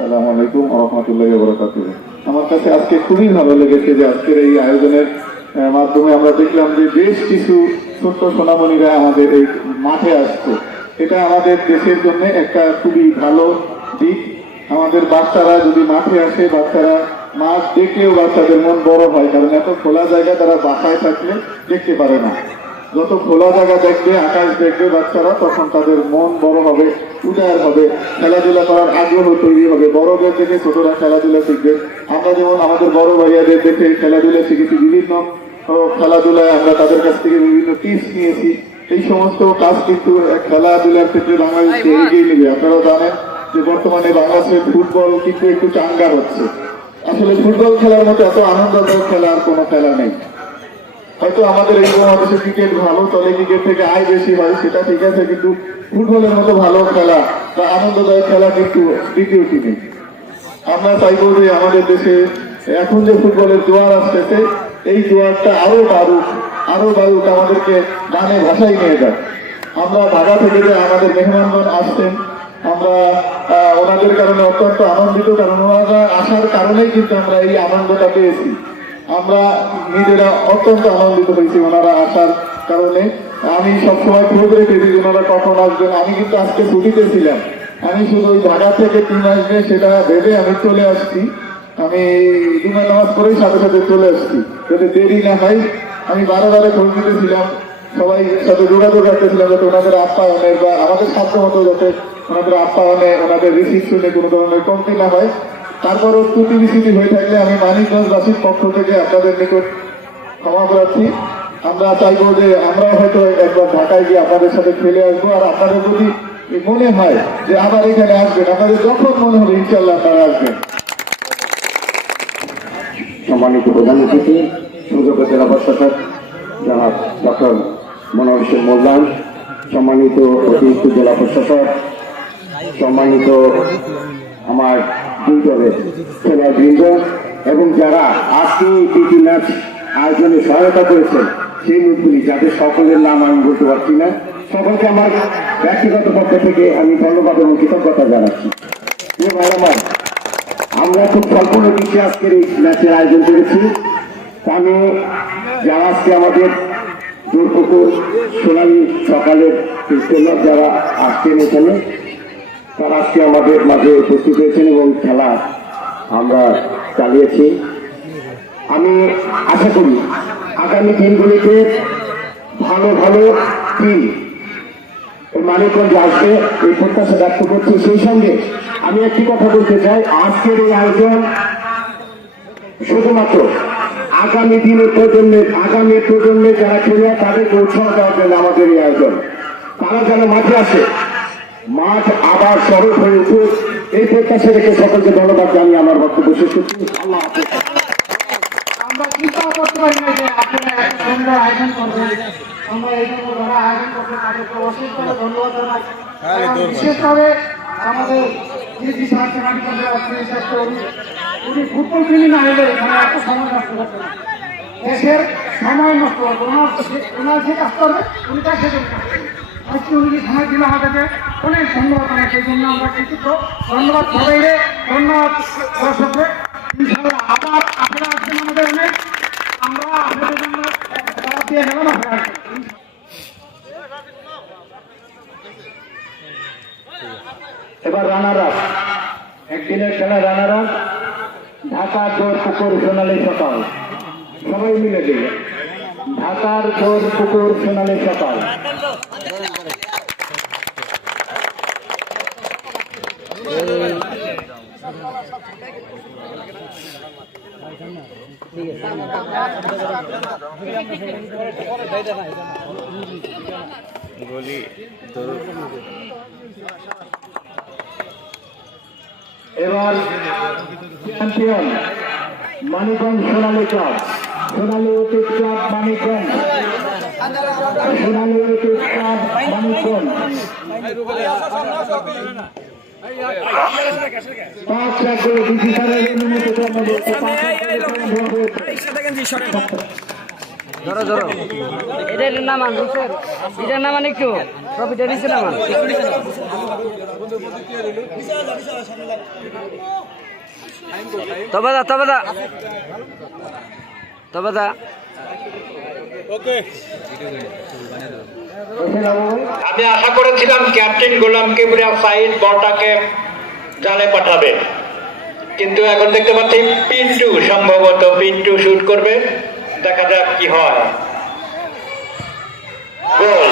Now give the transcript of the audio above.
আসসালামু আলাইকুম রহমতুল্লাহ বরকাত আমার কাছে আজকে খুবই ভালো লেগেছে যে আজকের এই আয়োজনের মাধ্যমে আমরা দেখলাম যে বেশ কিছু ছোট্ট সোনামণিরা আমাদের এই মাঠে আসছে। এটা আমাদের দেশের জন্য একটা খুবই ভালো দিক। আমাদের বাচ্চারা যদি মাঠে আসে, বাচ্চারা মাঠ দেখলেও বাচ্চাদের মন বড় হয়, কারণ এত খোলা জায়গা তারা বাসায় থাকলে দেখতে পারে না। যত খোলা জায়গা দেখবে আকাশ দেখবে বাচ্চারা তখন তাদের মন বড় হবে উদার হবে খেলাধুলা করার আগ্রহ তৈরি হবে। বড়দের দেখে ছোটরা খেলাধুলা শিখবে। আমরা যেমন আমাদের বড় ভাইয়াদের দেখে খেলাধুলা শিখেছি বিভিন্ন খেলাধুলায় আমরা তাদের কাছ থেকে বিভিন্ন টিপস নিয়েছি। এই সমস্ত কাজ কিন্তু খেলাধুলার ক্ষেত্রে বাংলাদেশকে এগিয়ে নেবে। আপনারাও জানেন যে বর্তমানে বাংলাদেশের ফুটবল কিন্তু একটু চাঙ্গা হচ্ছে। আসলে ফুটবল খেলার মতো এত আনন্দদায়ক খেলা আর কোনো খেলা নেই হয়তো আমাদের এই উপমহাদেশে ক্রিকেট ভালো চলে ক্রিকেট থেকে আয় বেশি হয়, সেটা ঠিক আছে, কিন্তু ফুটবলের মতো ভালো খেলা বা আনন্দদায়ক খেলা কিন্তু দ্বিতীয়টি নেই আমরা চাইব যে আমাদের দেশে এখন যে ফুটবলের জোয়ার আসতেছে, এই জোয়ারটা আরও বাড়ুক আরও বাড়ুক, আমাদেরকে গানে ভাষায় নিয়ে যাক। আমরা ঢাকা থেকে যে আমাদের মেহমানগণ আসছেন, আমরা ওনাদের কারণে অত্যন্ত আনন্দিত, কারণ ওনারা আসার কারণেই কিন্তু আমরা এই আনন্দটা পেয়েছি। আমরা নিজেরা অত্যন্ত আনন্দিত হয়েছি ওনারা আসার কারণে। আমি সবসময় খোঁজ যে ওনারা কখন আসবেন। আমি কিন্তু আজকে ছুটিতে ছিলাম। আমি শুধু ঢাকা থেকে তিন আসবে সেটা ভেবে আমি চলে আসছি। আমি জুমার নামাজ পড়েই সাথে সাথে চলে আসছি। যাতে দেরি না হয়, আমি বারে বারে খোঁজ নিতেছিলাম সবাই সাথে যোগাযোগ রাখতেছিলাম যাতে ওনাদের আপ্যায়নের বা আমাদের সাধ্য মতো যাতে ওনাদের আপ্যায়নে, ওনাদের রিসিপশনে কোনো ধরনের কমতি না হয়। তারপরও ত্রুটি বিচ্যুতি হয়ে থাকলে আমি মানিকগঞ্জবাসীর পক্ষ থেকে আপনাদের নিকট ক্ষমা প্রার্থী। আমরা চাইব যে আমরাও হয়তো একবার ঢাকায় গিয়ে আপনাদের সাথে খেলে আসব। আর আপনাদের যদি মনে হয় যে আবার এখানে আসবেন। আপনাদের যখন মনে হবে ইনশাল্লাহ আপনারা আসবেন। সম্মানিত প্রধান অতিথি সুযোগ্য জেলা প্রশাসক জনাব ডক্টর মনোহর সিং মোল্লান, সম্মানিত অতিরিক্ত জেলা প্রশাসক, সম্মানিত আমার এবং যারা আজকে এই আয়োজনে সহায়তা করেছেন, সেই লোকগুলি যাদের সকলের নাম আমি বলতে পারছি না। সকলকে আমার ব্যক্তিগত পক্ষ থেকে আমি ধন্যবাদ এবং কৃতজ্ঞতা জানাচ্ছি। আমার খুব স্বল্প নোটিশে আজকের এই ম্যাচের আয়োজন করেছি। আমি যারা আজকে আমাদের দুর্পুকুর সোনালী সকালের যারা আসছেন এখানে তারা আজকে আমাদের মাঝে উপস্থিত হয়েছেন এবং খেলা আমরা চালিয়েছি। আমি আশা করি আগামী দিনগুলিতে ভালো ভালো টিম মানিকগঞ্জ আসবে, এই প্রত্যাশা ব্যক্ত করছি। সেই সঙ্গে আমি একটি কথা বলতে চাই, আজকের এই আয়োজন শুধুমাত্র আগামী দিনের প্রজন্মের আগামী প্রজন্মের যারা খেলোয়াড় তাদেরকে উৎসাহ দেওয়ার জন্য আমাদের এই আয়োজন। তারা যেন মাঠে আসে মাঠ আবার সড়ক হয়ে উঠুক এই প্রত্যাশা রেখে সকলকে ধন্যবাদ জানিয়ে আমার বক্তব্য শেষ করছি। আল্লাহ হাফেজ। আমরা চিন্তা করতে পারি না যে আপনারা এত সুন্দর আয়োজন করবেন আমরা এই জন্য যারা আয়োজন করবেন তাদেরকে অশেষভাবে ধন্যবাদ জানাই। বিশেষভাবে আমাদের জিজি সাহায্য নাটক বিশেষ করে উনি উনি ফুটবল প্রেমী না হলে এখানে এত সময় নষ্ট করতে দেশের সময় নষ্ট করবে ওনার ওনার যে কাজ করবে উনি তার সেজন্য। আজকে উনি সময় দিল আমাদেরকে অনেক ধন্যবাদ সেই জন্য আমরা কৃতজ্ঞ ধন্যবাদ সবাই ধন্যবাদ দর্শককে আবার আমরা এবার রানার আপ একদিনের খেলা রানার আপ ঢাকা দোর পুকুর সোনালী সকাল। সবাই মিলে দিল ঢাকার দোর পুকুর সোনালী সকাল। এবার চ্যাম্পিয়ন মানিকগঞ্জ সোনালী ক্লাব। সোনালী অতীত ক্লাব মানিকগঞ্জ। সোনালী অতীত ক্লাব মানিকগঞ্জ। ধরো ধরো এটার নামান বুঝছেন এটার নামান একটু ট্রফিটা নিচে নামান তবে দা তবে দা তবে আমি আশা করেছিলাম ক্যাপ্টেন গোলাম কিবরিয়া সাইদ বটাকে জালে পাঠাবে। কিন্তু এখন দেখতে পাচ্ছি পিন্টু সম্ভবত পিন্টু শুট করবে। দেখা যাক কি হয়। গোল।